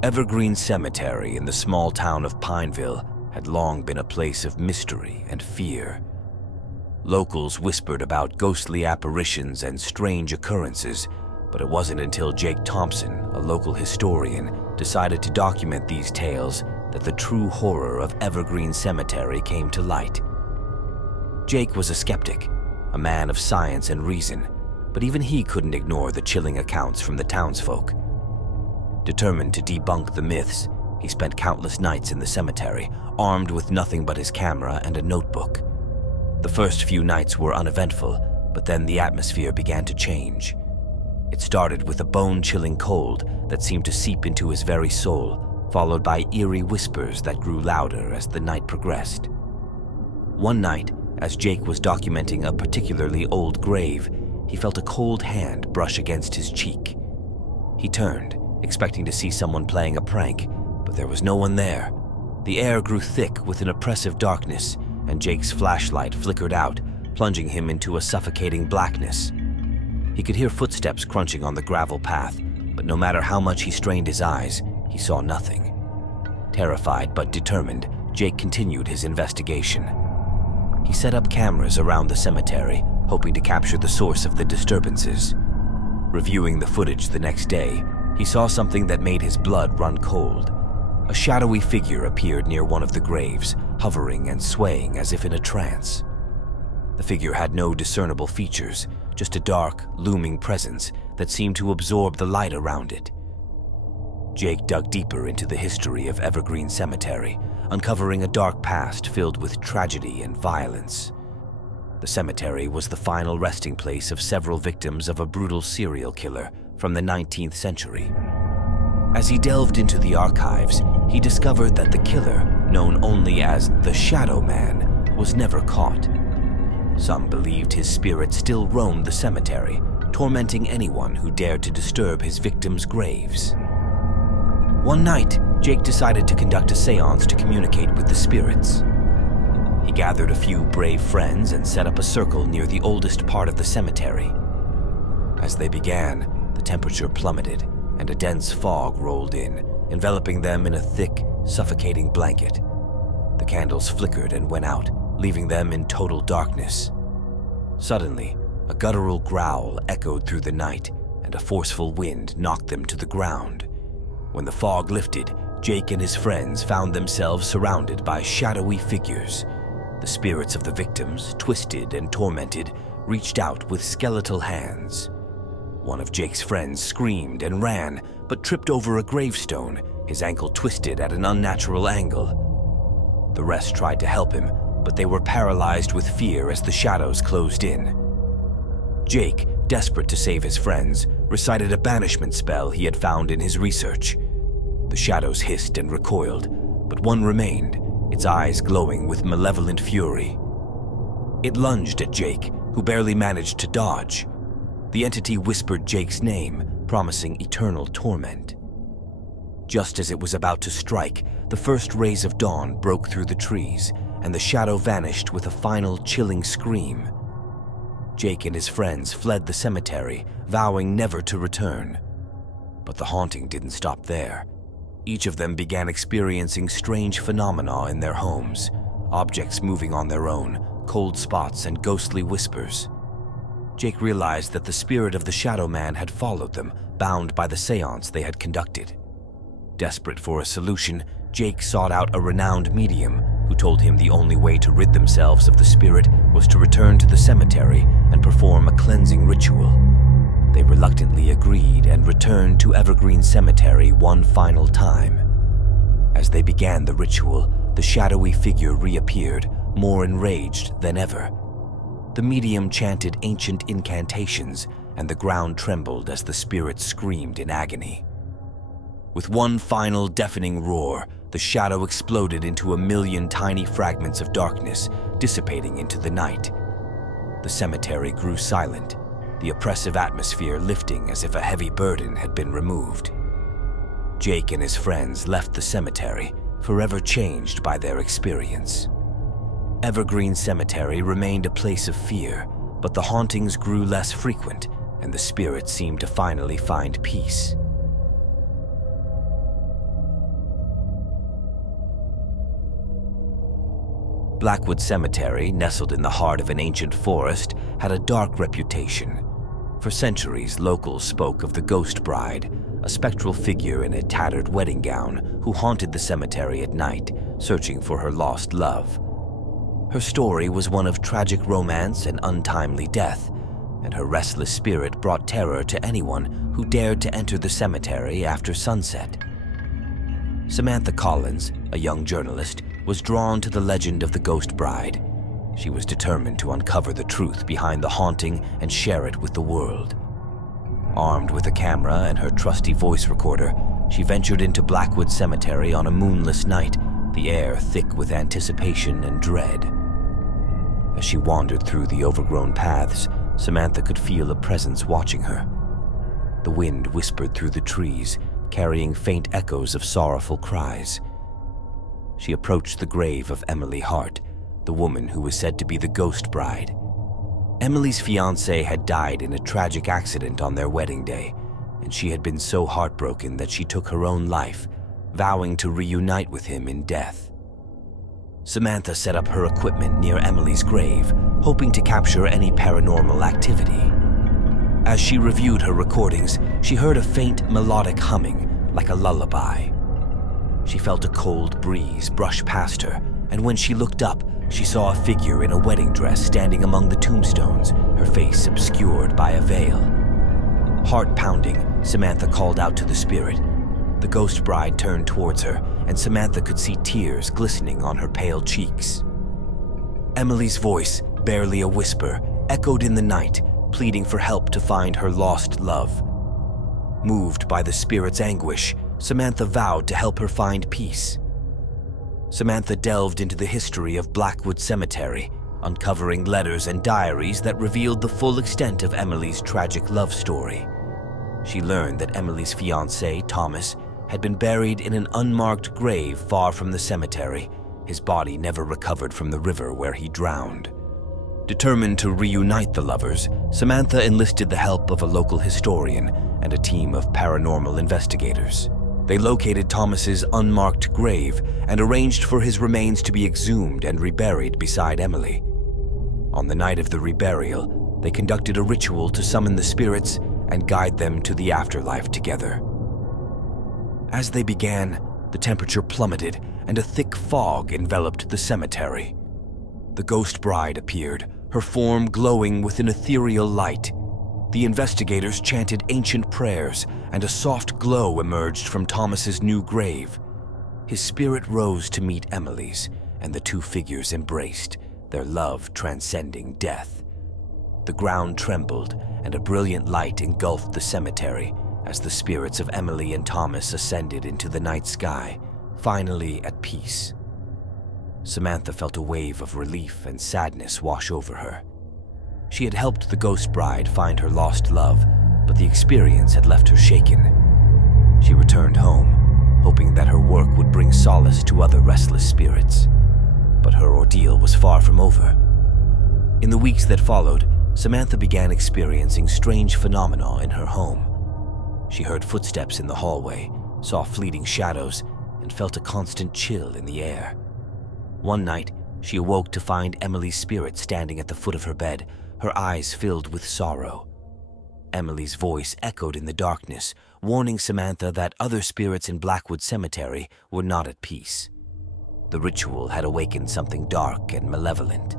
Evergreen Cemetery in the small town of Pineville had long been a place of mystery and fear. Locals whispered about ghostly apparitions and strange occurrences, but it wasn't until Jake Thompson, a local historian, decided to document these tales that the true horror of Evergreen Cemetery came to light. Jake was a skeptic, a man of science and reason, but even he couldn't ignore the chilling accounts from the townsfolk. Determined to debunk the myths, he spent countless nights in the cemetery, armed with nothing but his camera and a notebook. The first few nights were uneventful, but then the atmosphere began to change. It started with a bone-chilling cold that seemed to seep into his very soul, followed by eerie whispers that grew louder as the night progressed. One night, as Jake was documenting a particularly old grave, he felt a cold hand brush against his cheek. He turned, expecting to see someone playing a prank, but there was no one there. The air grew thick with an oppressive darkness, and Jake's flashlight flickered out, plunging him into a suffocating blackness. He could hear footsteps crunching on the gravel path, but no matter how much he strained his eyes, he saw nothing. Terrified but determined, Jake continued his investigation. He set up cameras around the cemetery, hoping to capture the source of the disturbances. Reviewing the footage the next day, he saw something that made his blood run cold. A shadowy figure appeared near one of the graves, hovering and swaying as if in a trance. The figure had no discernible features, just a dark, looming presence that seemed to absorb the light around it. Jake dug deeper into the history of Evergreen Cemetery, uncovering a dark past filled with tragedy and violence. The cemetery was the final resting place of several victims of a brutal serial killer from the 19th century. As he delved into the archives, he discovered that the killer, known only as the Shadow Man, was never caught. Some believed his spirit still roamed the cemetery, tormenting anyone who dared to disturb his victims' graves. One night, Jake decided to conduct a seance to communicate with the spirits. He gathered a few brave friends and set up a circle near the oldest part of the cemetery. As they began, the temperature plummeted and a dense fog rolled in, enveloping them in a thick, suffocating blanket. The candles flickered and went out, leaving them in total darkness. Suddenly, a guttural growl echoed through the night, and a forceful wind knocked them to the ground. When the fog lifted, Jake and his friends found themselves surrounded by shadowy figures. The spirits of the victims, twisted and tormented, reached out with skeletal hands. One of Jake's friends screamed and ran, but tripped over a gravestone, his ankle twisted at an unnatural angle. The rest tried to help him, but they were paralyzed with fear as the shadows closed in. Jake, desperate to save his friends, recited a banishment spell he had found in his research. The shadows hissed and recoiled, but one remained, its eyes glowing with malevolent fury. It lunged at Jake, who barely managed to dodge. The entity whispered Jake's name, promising eternal torment. Just as it was about to strike, the first rays of dawn broke through the trees, and the shadow vanished with a final chilling scream. Jake and his friends fled the cemetery, vowing never to return. But the haunting didn't stop there. Each of them began experiencing strange phenomena in their homes, objects moving on their own, cold spots, and ghostly whispers. Jake realized that the spirit of the Shadow Man had followed them, bound by the seance they had conducted. Desperate for a solution, Jake sought out a renowned medium who told him the only way to rid themselves of the spirit was to return to the cemetery and perform a cleansing ritual. They reluctantly agreed and returned to Evergreen Cemetery one final time. As they began the ritual, the shadowy figure reappeared, more enraged than ever. The medium chanted ancient incantations, and the ground trembled as the spirit screamed in agony. With one final deafening roar, the shadow exploded into 1,000,000 tiny fragments of darkness, dissipating into the night. The cemetery grew silent, the oppressive atmosphere lifting as if a heavy burden had been removed. Jake and his friends left the cemetery, forever changed by their experience. Evergreen Cemetery remained a place of fear, but the hauntings grew less frequent, and the spirits seemed to finally find peace. Blackwood Cemetery, nestled in the heart of an ancient forest, had a dark reputation. For centuries, locals spoke of the Ghost Bride, a spectral figure in a tattered wedding gown who haunted the cemetery at night, searching for her lost love. Her story was one of tragic romance and untimely death, and her restless spirit brought terror to anyone who dared to enter the cemetery after sunset. Samantha Collins, a young journalist, was drawn to the legend of the Ghost Bride. She was determined to uncover the truth behind the haunting and share it with the world. Armed with a camera and her trusty voice recorder, she ventured into Blackwood Cemetery on a moonless night, the air thick with anticipation and dread. As she wandered through the overgrown paths, Samantha could feel a presence watching her. The wind whispered through the trees, carrying faint echoes of sorrowful cries. She approached the grave of Emily Hart, the woman who was said to be the Ghost Bride. Emily's fiancé had died in a tragic accident on their wedding day, and she had been so heartbroken that she took her own life, vowing to reunite with him in death. Samantha set up her equipment near Emily's grave, hoping to capture any paranormal activity. As she reviewed her recordings, she heard a faint melodic humming, like a lullaby. She felt a cold breeze brush past her, and when she looked up, she saw a figure in a wedding dress standing among the tombstones, her face obscured by a veil. Heart-pounding, Samantha called out to the spirit. The Ghost Bride turned towards her, and Samantha could see tears glistening on her pale cheeks. Emily's voice, barely a whisper, echoed in the night, pleading for help to find her lost love. Moved by the spirit's anguish, Samantha vowed to help her find peace. Samantha delved into the history of Blackwood Cemetery, uncovering letters and diaries that revealed the full extent of Emily's tragic love story. She learned that Emily's fiancé, Thomas, had been buried in an unmarked grave far from the cemetery, his body never recovered from the river where he drowned. Determined to reunite the lovers, Samantha enlisted the help of a local historian and a team of paranormal investigators. They located Thomas's unmarked grave and arranged for his remains to be exhumed and reburied beside Emily. On the night of the reburial, they conducted a ritual to summon the spirits and guide them to the afterlife together. As they began, the temperature plummeted and a thick fog enveloped the cemetery. The Ghost Bride appeared, her form glowing with an ethereal light. The investigators chanted ancient prayers, and a soft glow emerged from Thomas's new grave. His spirit rose to meet Emily's, and the two figures embraced, their love transcending death. The ground trembled, and a brilliant light engulfed the cemetery as the spirits of Emily and Thomas ascended into the night sky, finally at peace. Samantha felt a wave of relief and sadness wash over her. She had helped the Ghost Bride find her lost love, but the experience had left her shaken. She returned home, hoping that her work would bring solace to other restless spirits. But her ordeal was far from over. In the weeks that followed, Samantha began experiencing strange phenomena in her home. She heard footsteps in the hallway, saw fleeting shadows, and felt a constant chill in the air. One night, she awoke to find Emily's spirit standing at the foot of her bed, her eyes filled with sorrow. Emily's voice echoed in the darkness, warning Samantha that other spirits in Blackwood Cemetery were not at peace. The ritual had awakened something dark and malevolent.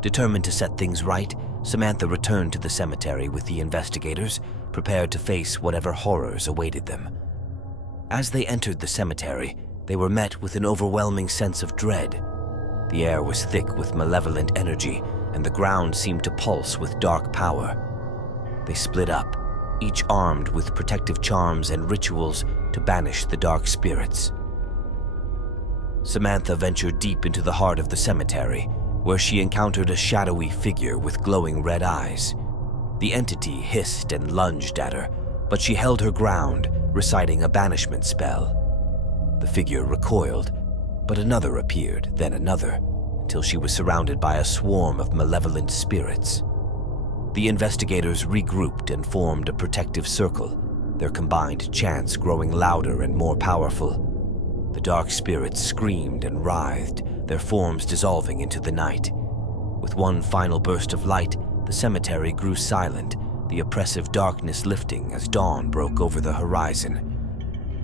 Determined to set things right, Samantha returned to the cemetery with the investigators, prepared to face whatever horrors awaited them. As they entered the cemetery, they were met with an overwhelming sense of dread. The air was thick with malevolent energy, and the ground seemed to pulse with dark power. They split up, each armed with protective charms and rituals to banish the dark spirits. Samantha ventured deep into the heart of the cemetery, where she encountered a shadowy figure with glowing red eyes. The entity hissed and lunged at her, but she held her ground, reciting a banishment spell. The figure recoiled, but another appeared, then another, until she was surrounded by a swarm of malevolent spirits. The investigators regrouped and formed a protective circle, their combined chants growing louder and more powerful. The dark spirits screamed and writhed, their forms dissolving into the night. With one final burst of light, the cemetery grew silent, the oppressive darkness lifting as dawn broke over the horizon.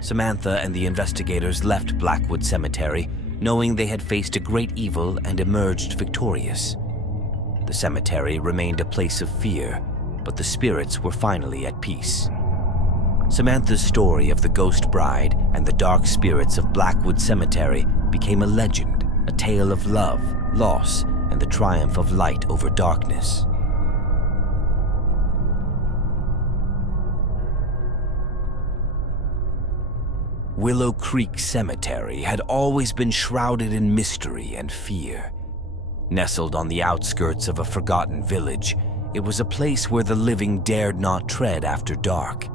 Samantha and the investigators left Blackwood Cemetery, knowing they had faced a great evil and emerged victorious. The cemetery remained a place of fear, but the spirits were finally at peace. Samantha's story of the ghost bride and the dark spirits of Blackwood Cemetery became a legend, a tale of love, loss, and the triumph of light over darkness. Willow Creek Cemetery had always been shrouded in mystery and fear. Nestled on the outskirts of a forgotten village, it was a place where the living dared not tread after dark.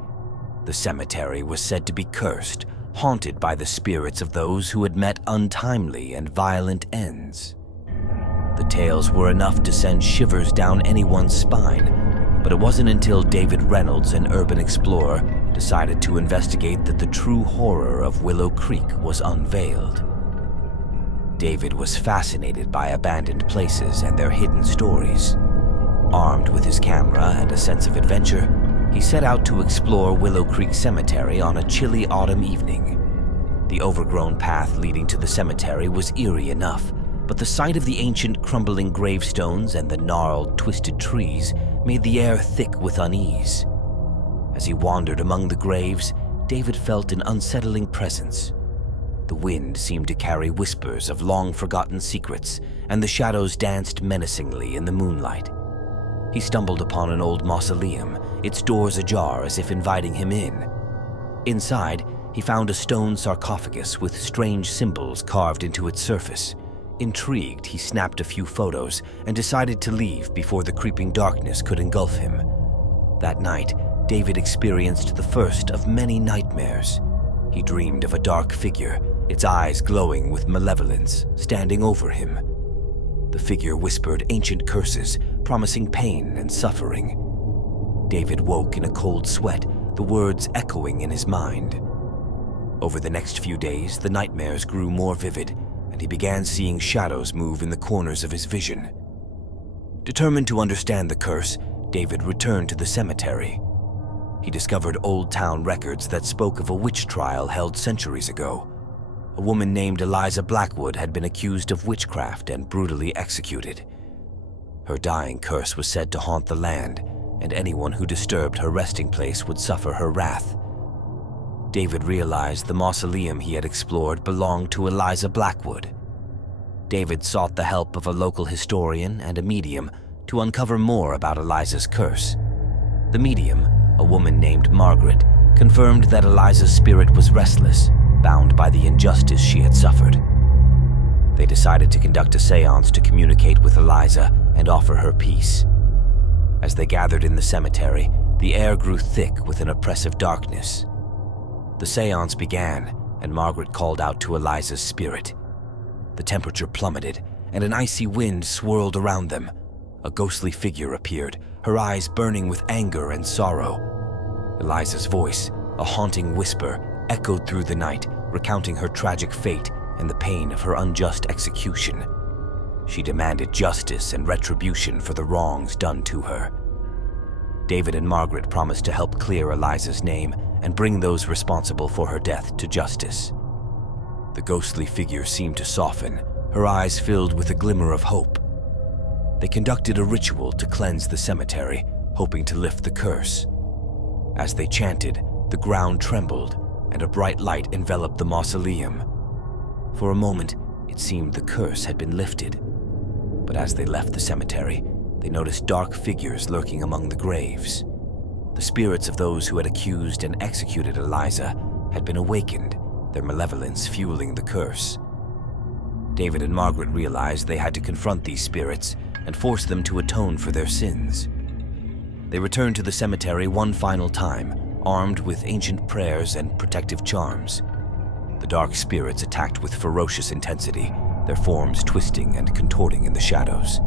The cemetery was said to be cursed, haunted by the spirits of those who had met untimely and violent ends. The tales were enough to send shivers down anyone's spine, but it wasn't until David Reynolds, an urban explorer, decided to investigate that the true horror of Willow Creek was unveiled. David was fascinated by abandoned places and their hidden stories. Armed with his camera and a sense of adventure, he set out to explore Willow Creek Cemetery on a chilly autumn evening. The overgrown path leading to the cemetery was eerie enough, but the sight of the ancient crumbling gravestones and the gnarled, twisted trees made the air thick with unease. As he wandered among the graves, David felt an unsettling presence. The wind seemed to carry whispers of long-forgotten secrets, and the shadows danced menacingly in the moonlight. He stumbled upon an old mausoleum, its doors ajar as if inviting him in. Inside, he found a stone sarcophagus with strange symbols carved into its surface. Intrigued, he snapped a few photos and decided to leave before the creeping darkness could engulf him. That night, David experienced the first of many nightmares. He dreamed of a dark figure, its eyes glowing with malevolence, standing over him. The figure whispered ancient curses, promising pain and suffering. David woke in a cold sweat, the words echoing in his mind. Over the next few days, the nightmares grew more vivid, and he began seeing shadows move in the corners of his vision. Determined to understand the curse, David returned to the cemetery. He discovered old town records that spoke of a witch trial held centuries ago. A woman named Eliza Blackwood had been accused of witchcraft and brutally executed. Her dying curse was said to haunt the land, and anyone who disturbed her resting place would suffer her wrath. David realized the mausoleum he had explored belonged to Eliza Blackwood. David sought the help of a local historian and a medium to uncover more about Eliza's curse. The medium, a woman named Margaret, confirmed that Eliza's spirit was restless, bound by the injustice she had suffered. They decided to conduct a seance to communicate with Eliza and offer her peace. As they gathered in the cemetery, the air grew thick with an oppressive darkness. The seance began, and Margaret called out to Eliza's spirit. The temperature plummeted, and an icy wind swirled around them. A ghostly figure appeared, her eyes burning with anger and sorrow. Eliza's voice, a haunting whisper, echoed through the night, recounting her tragic fate and the pain of her unjust execution. She demanded justice and retribution for the wrongs done to her. David and Margaret promised to help clear Eliza's name and bring those responsible for her death to justice. The ghostly figure seemed to soften, her eyes filled with a glimmer of hope. They conducted a ritual to cleanse the cemetery, hoping to lift the curse. As they chanted, the ground trembled, and a bright light enveloped the mausoleum. For a moment, it seemed the curse had been lifted. But as they left the cemetery, they noticed dark figures lurking among the graves. The spirits of those who had accused and executed Eliza had been awakened, their malevolence fueling the curse. David and Margaret realized they had to confront these spirits and force them to atone for their sins. They returned to the cemetery one final time, armed with ancient prayers and protective charms. The dark spirits attacked with ferocious intensity, their forms twisting and contorting in the shadows.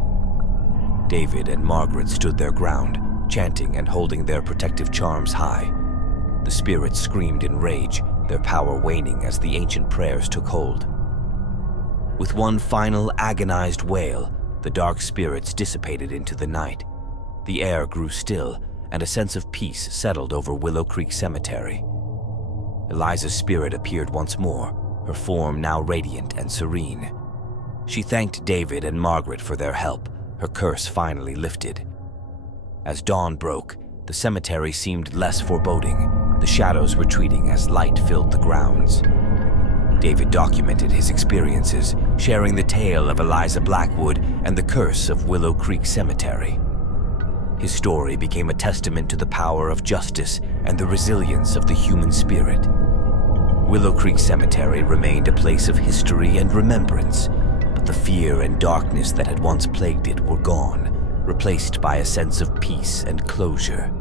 David and Margaret stood their ground, chanting and holding their protective charms high. The spirits screamed in rage, their power waning as the ancient prayers took hold. With one final agonized wail, the dark spirits dissipated into the night. The air grew still, and a sense of peace settled over Willow Creek Cemetery. Eliza's spirit appeared once more, her form now radiant and serene. She thanked David and Margaret for their help, her curse finally lifted. As dawn broke, the cemetery seemed less foreboding, the shadows retreating as light filled the grounds. David documented his experiences, sharing the tale of Eliza Blackwood and the curse of Willow Creek Cemetery. His story became a testament to the power of justice and the resilience of the human spirit. Willow Creek Cemetery remained a place of history and remembrance, but the fear and darkness that had once plagued it were gone, replaced by a sense of peace and closure.